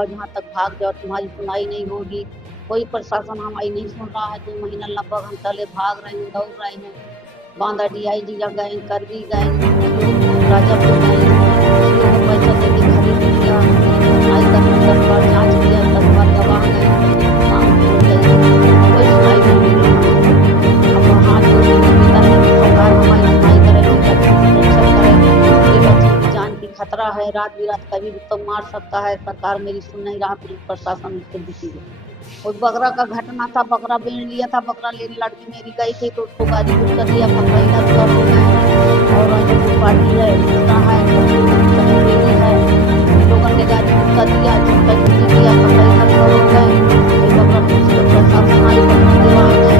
जाओ, जहाँ तक भाग जाओ, तुम्हारी सुनाई नहीं होगी। कोई प्रशासन हमारी नहीं सुन रहा है। 2 महीना लगभग हम चले भाग रहे हैं, दौड़ रहे हैं। बांदा DIG गए, करगी गए, राजापुर गए, सीओ को पैसा दे के खरीद लिया, सुनाई करने 10 बार जाँच किया, 10 बार दबा गए, मांग हो गई, कोई सुनाई नहीं मिली। अब हाथ जोड़ के निवेदन है कि सरकार हमारी सुनाई करे, मेरे बच्चों की सुरक्षा करे। मेरे बच्चों की जान की खतरा है, रात बिरात कभी भी तो मार सकता है। सरकार मेरी सुन नहीं रहा, पुलिस प्रशासन उसको दिखी है। उस बकरा का घटना था, बकरा बेच लिया था, बकरा लेने लड़की मेरी गई थी तो उसको गाजीपुर कर दिया, पकड़ना तो हो गए। और जो पार्टी है दूसरा है, चतुर्वेदी है, इन लोगों ने गाजीपुर कर दिया, झटका झुटकी किया, पकड़ना तो हो गए। ये बकरा पुलिस प्रशासन आई, बकरा देवा गए,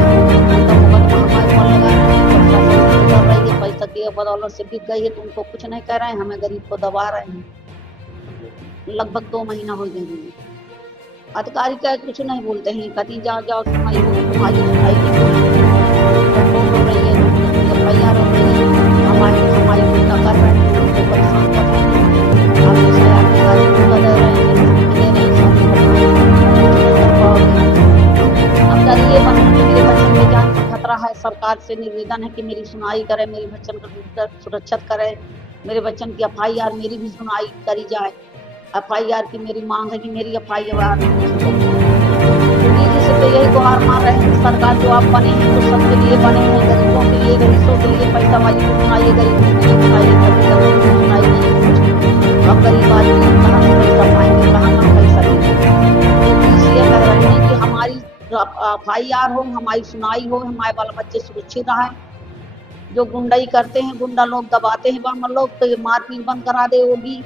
उनका मुकदमा हमारे पर लगा रहे हैं। प्रशासन कर रही है, पैसा के बदौलत से बिक गई है तो उनको कुछ नहीं कह रहे हैं, हमें गरीब को दबा रहे हैं। लगभग 2 महीना हो गए। अधिकारी का कुछ नहीं बोलते हैं, कभी जाओ जाओ सुनाई होगी, तुम्हारी सुनाई नहीं होगी। रिपोर्ट हो रही है, FIR हो रही है, हमारी गुंडा कर रहे हैं, उनको परेशान कर रहे हैं। आप ऐसा अधिकारी को दे रहे हैं, धमकी दे रहे हैं, अब डरिए बने कि मेरे बच्चन की जान की खतरा है। सरकार से निवेदन है कि मेरी सुनाई करे, मेरे बच्चन को सुरक्षित करे, मेरे बच्चन की FIR मेरी भी सुनाई करी जाए। FIR की मेरी मांग है कि मेरी FIR से तो यही गुहार मार रहे हैं। सरकार जो आप बने हैं तो सबके लिए बने हैं, गरीबों के लिए, रईसों के लिए, पैसा वाली को सुनाइए, गरीबों के लिए सुनाइए, कभी सुनाई नहीं कुछ। अब गरीब आदमी कहाँ से पैसा पाएंगे, कहाँ पैसा देंगे। तो इसलिए कह रहे हैं कि हमारी FIR हो, हमारी सुनाई हो, हमारे बाल बच्चे सुरक्षित रहे। जो गुंडाई करते हैं, गुंडा लोग दबाते हैं, हम लोग तो मारपीट बंद करा दे होगी।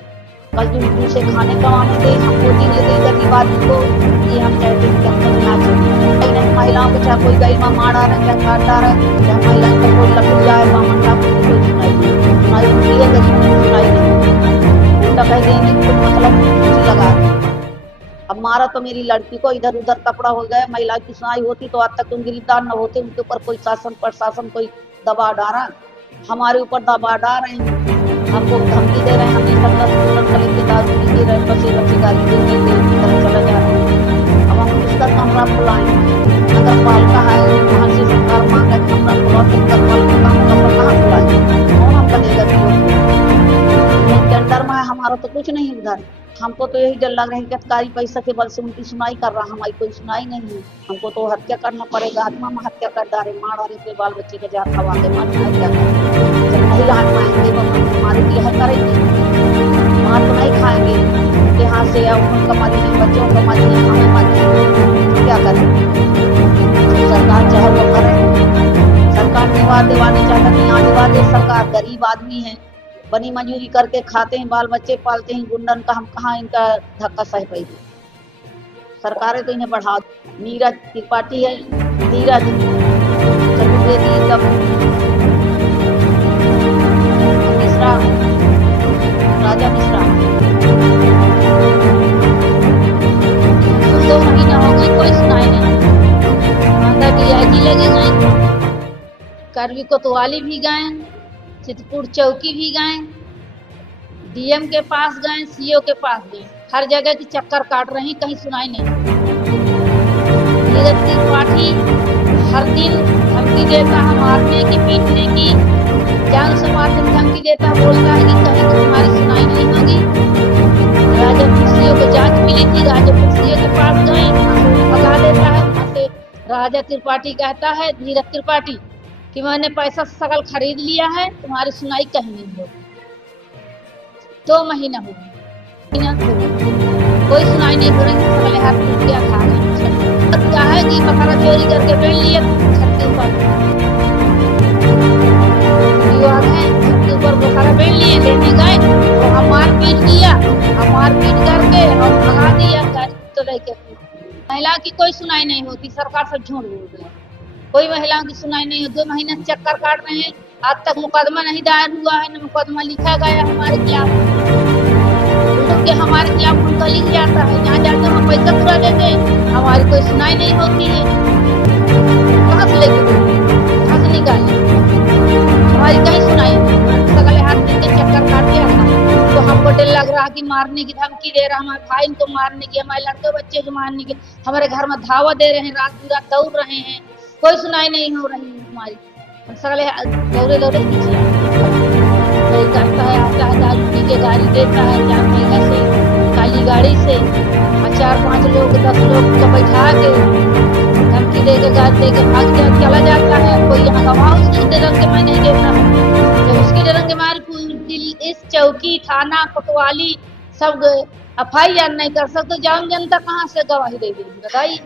कल जो से खाने कमाने दे, हमको जीने दे गरीब आदमी को। ये हम कहते हैं कि हमको मिलना चाहिए। महिलाओं को चाहे कोई गई मार रहा है, चाहे काट रहा है, चाहे महिलाओं को कोई लग जाए, बामन ठाकुर की कोई सुनाई नहीं, सुनाई होती है, गरीब की सुनाई नहीं। उल्टा कह देंगे तो मतलब कुछ लगा। अब मारा तो मेरी लड़की को, इधर उधर कपड़ा हो गया। महिला की सुनाई होती तो आज तक तुम गिरफ्तार न होते। उनके ऊपर कोई शासन प्रशासन कोई दबाव डाला, हमारे ऊपर दबाव डाल रहे हैं, हमको धमकी दे रहे हैं। हम 15 कलेक्टर के दारू पी रहे, बसे बच्चे गाली दे रहे हैं, चला जा रहे हैं। अब हम किसका कमरा खुलाएं? नगर पालिका है, वहाँ से सरकार मांग है कमरा खुलाओ, तो नगर पालिका का कमरा कहाँ खुलाएं? कौन हमको देगा? टेंडर में है, हमारा तो कुछ नहीं उधर। हमको तो यही डर लग रहा है कि अधिकारी पैसा के बल से उनकी सुनाई कर रहा, हमारी कोई सुनाई नहीं है। हमको तो हत्या करना पड़ेगा, आत्मा में हत्या कर डाले, मार डाले के बाल बच्चे के जात खवा के मार क्या करें? जब नहीं राहत पाएंगे हमारे लिए है करेंगे, मार तो नहीं खाएंगे। उनके हाथ से या उनको कमारी नहीं, बच्चों को कमारी नहीं, हमें मारी क्या करें? सरकार चाहे वो करे, सरकार निवार दिवाने चाहती यहाँ दिवा दे। सरकार गरीब आदमी है, बनी मजूरी करके खाते हैं, बाल बच्चे पालते हैं, गुंडन का हम कहाँ इनका धक्का सह पाएंगे? सरकारें तो इन्हें बढ़ा। नीरज त्रिपाठी है, धीरज चतुर्वेदी, मिश्रा, राजा मिश्रा। 2 महीना हो गए, कोई सुनाई नहीं। बांदा DIG लगे गए, करवी कोतवाली भी गए, चितपुर चौकी भी गए, DM के पास गए, CO के पास गए, हर जगह की चक्कर काट रहे हैं, कहीं सुनाई नहीं। नीरज त्रिपाठी हर दिन धमकी देता है, मारने की, पीटने की, जान से मारने की धमकी देता है, बोलता है कि कहीं तो तुम्हारी सुनाई नहीं होगी। राजापुर CO को जांच मिली थी, राजापुर CO के पास गए, भगा देता है वहाँ से। राजा त्रिपाठी कहता है, नीरज त्रिपाठी, कि मैंने पैसा सकल खरीद लिया है, तुम्हारी सुनाई कहीं नहीं होगी। 2 महीना हो गया, कोई सुनाई नहीं हो रही। सकल हाथ में क्या खा रहे? क्या है कि बकरा चोरी करके बेच लिया छत के ऊपर, विवाद है, छत के ऊपर बकरा बेच लिए, लेने गए तो हम मारपीट किया, हम मारपीट करके और भगा दिया तो लेके। महिला की कोई सुनाई नहीं होती, सरकार सब झूठ बोल रही है, कोई महिलाओं की सुनाई नहीं हो। 2 महीने से चक्कर काट रहे हैं, आज तक मुकदमा नहीं दायर हुआ है, न मुकदमा लिखा गया हमारे खिलाफ। क्योंकि हमारे खिलाफ उनका लिख जाता है, यहाँ जाकर हम पैसा पूरा देते हैं, हमारी कोई सुनाई नहीं होती है। कहाँ से लेके कहाँ से निकाले? हमारी कहीं सुनाई, सकल हाथ के चक्कर काट दिया था तो हमको डर लग रहा की मारने की धमकी दे रहा है, हमारे भाई को मारने की, हमारे लड़के बच्चे को मारने की, हमारे घर में धावा दे रहे हैं, रात बिरात दौड़ रहे हैं, कोई सुनाई नहीं हो रही है हमारी। हम सगले दौड़े दौड़े खींचिया कोई करता है, आता है दारू पी के गाड़ी देता है 4 पहिया से, काली गाड़ी से, और 4-5 लोग 10 लोग को बैठा के धमकी दे के गाड़ी दे के भाग जा चला जाता है। कोई यहाँ गवाह उसके डरन के मैं नहीं देता है, जब उसके डरन के मारे इस चौकी थाना कोतवाली सब FIR नहीं कर सकते, जान जनता कहाँ से गवाही दे देगी बताइए।